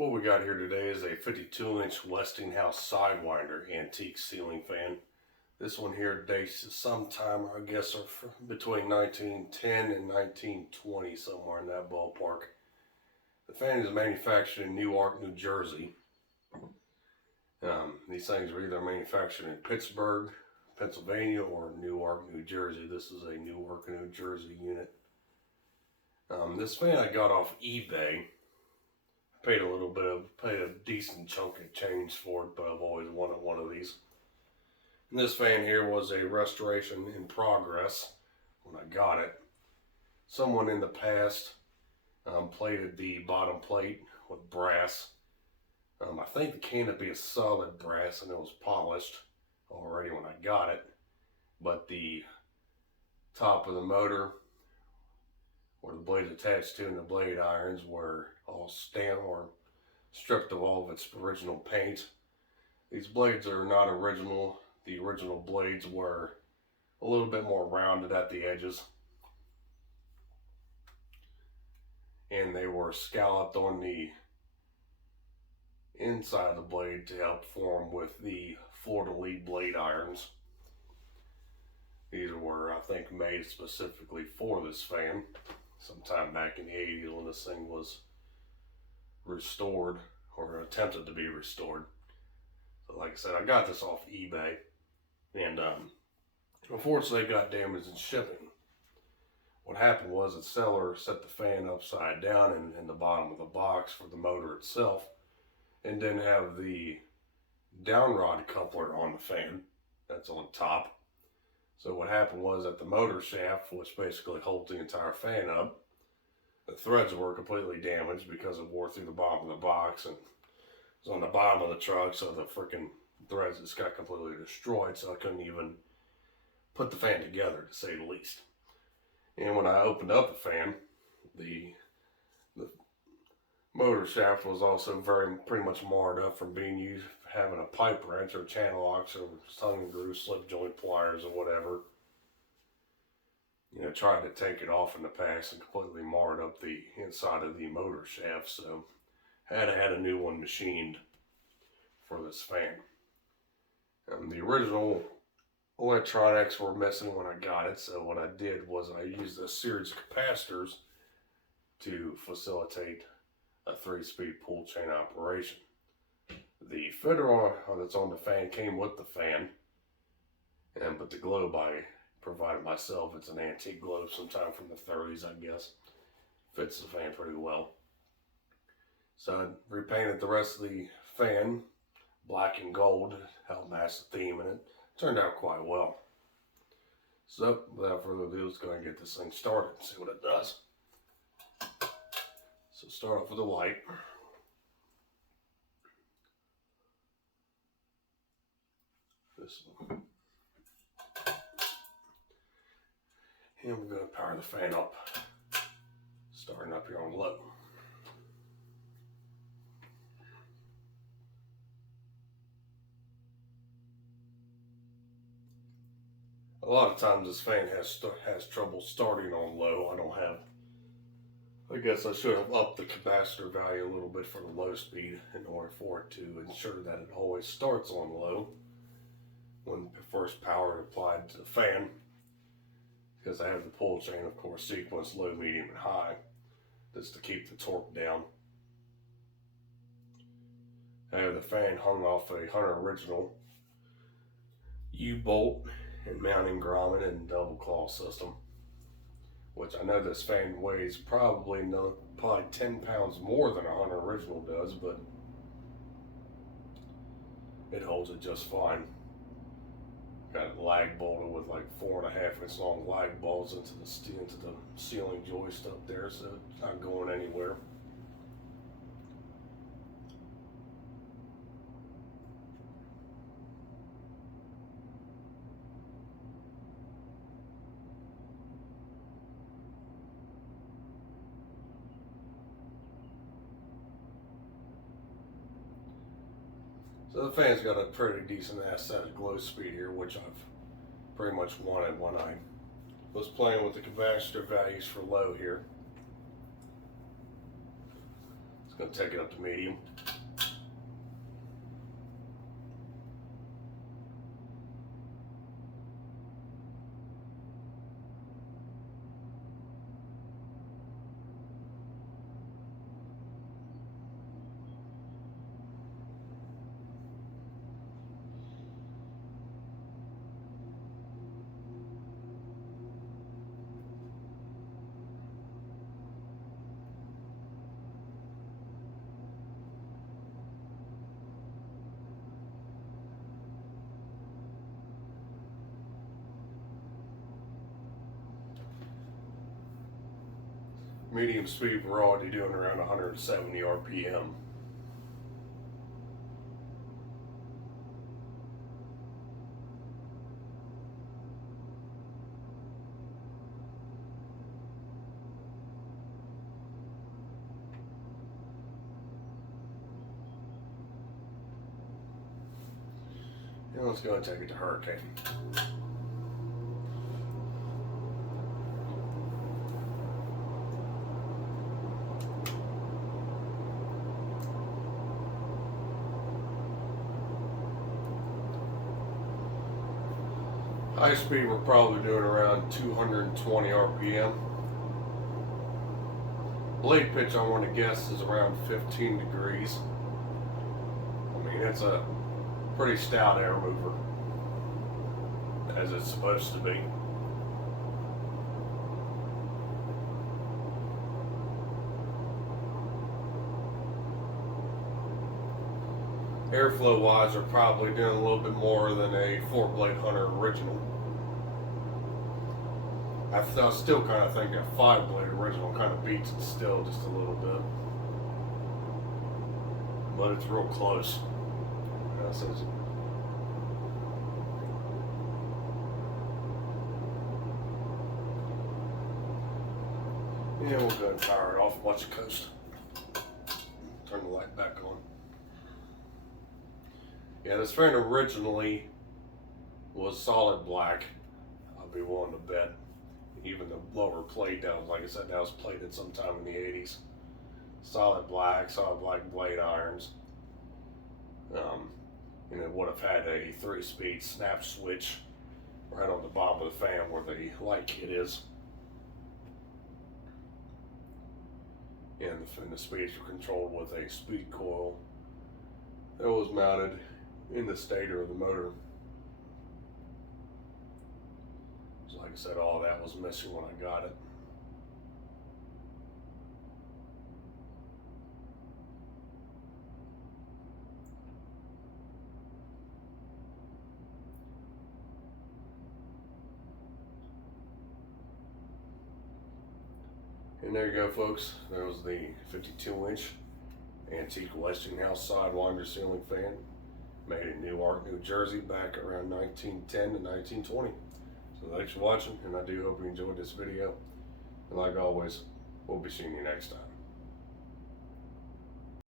What we got here today is a 52-inch Westinghouse Sidewinder antique ceiling fan. This one here dates to sometime, I guess, between 1910 and 1920, somewhere in that ballpark. The fan is manufactured in Newark, New Jersey. These things are either manufactured in Pittsburgh, Pennsylvania, or Newark, New Jersey. This is a Newark, New Jersey unit. This fan I got off eBay. Paid a decent chunk of change for it, but I've always wanted one of these. And this fan here was a restoration in progress when I got it. Someone in the past plated the bottom plate with brass. I think the canopy is solid brass and it was polished already when I got it. But the top of the motor, where the blades attached to and the blade irons were all stamped or stripped of all of its original paint. These blades are not original. The original blades were a little bit more rounded at the edges, and they were scalloped on the inside of the blade to help form with the fleur-de-lis blade irons. These were, I think, made specifically for this fan sometime back in the 80s when this thing was restored or attempted to be restored. So like I said, I got this off eBay, and unfortunately it got damaged in shipping. What happened was the seller set the fan upside down in the bottom of the box for the motor itself, and didn't have the downrod coupler on the fan that's on top. So what happened was that the motor shaft, which basically holds the entire fan up, the threads were completely damaged because it wore through the bottom of the box and it was on the bottom of the truck, so the freaking threads just got completely destroyed, so I couldn't even put the fan together, to say the least. And when I opened up the fan, the motor shaft was also pretty much marred up from being used, having a pipe wrench or channel locks or tongue and groove slip joint pliers or whatever. Tried to take it off in the past and completely marred up the inside of the motor shaft, so had a new one machined for this fan. The original electronics were missing when I got it, so what I did was I used a series of capacitors to facilitate a 3-speed pull chain operation. The fitter that's on the fan came with the fan, but the globe I provided myself. It's an antique globe, sometime from the 30s, I guess. Fits the fan pretty well. So I repainted the rest of the fan black and gold, helped match the theme, and it turned out quite well. So without further ado, let's go ahead and get this thing started and see what it does. So start off with the light. This one. And we're going to power the fan up, starting up here on low. A lot of times this fan has trouble starting on low. I guess I should have upped the capacitor value a little bit for the low speed in order for it to ensure that it always starts on low when first power is applied to the fan. Because I have the pull chain, of course, sequence low, medium, and high, just to keep the torque down. I have the fan hung off a Hunter Original U-bolt and mounting grommet and double claw system, which I know this fan weighs probably 10 pounds more than a Hunter Original does, but it holds it just fine. Got it lag bolted with like 4.5 inch long lag bolts into the ceiling joist up there, so it's not going anywhere. So the fan's got a pretty decent aesthetic glow speed here, which I've pretty much wanted when I was playing with the capacitor values for low here. Gonna take it up to medium. Medium speed, we're already doing around 170 RPM. And let's go and take it to Hurricane. High speed, we're probably doing around 220 RPM. Blade pitch, I want to guess, is around 15 degrees. I mean, it's a pretty stout air mover, as it's supposed to be. Airflow wise, are probably doing a little bit more than a 4-blade Hunter original. I still kind of think a 5-blade original kind of beats it still just a little bit, but it's real close. Yeah, we'll go ahead and fire it off, watch it coast. Turn the light back on. Yeah, this fan originally was solid black. I'll be willing to bet. Even the lower plate down, like I said, that was plated sometime in the 80s. Solid black blade irons. And it would have had a 3-speed snap switch right on the bottom of the fan where the light kit is. And the speeds were controlled with a speed coil that was mounted in the stator of the motor. So like I said, all that was missing when I got it. And there you go, folks. That was the 52-inch antique Westinghouse Sidewinder Ceiling Fan, made in Newark, New Jersey, back around 1910 to 1920. So thanks for watching, and I do hope you enjoyed this video. And like always, we'll be seeing you next time.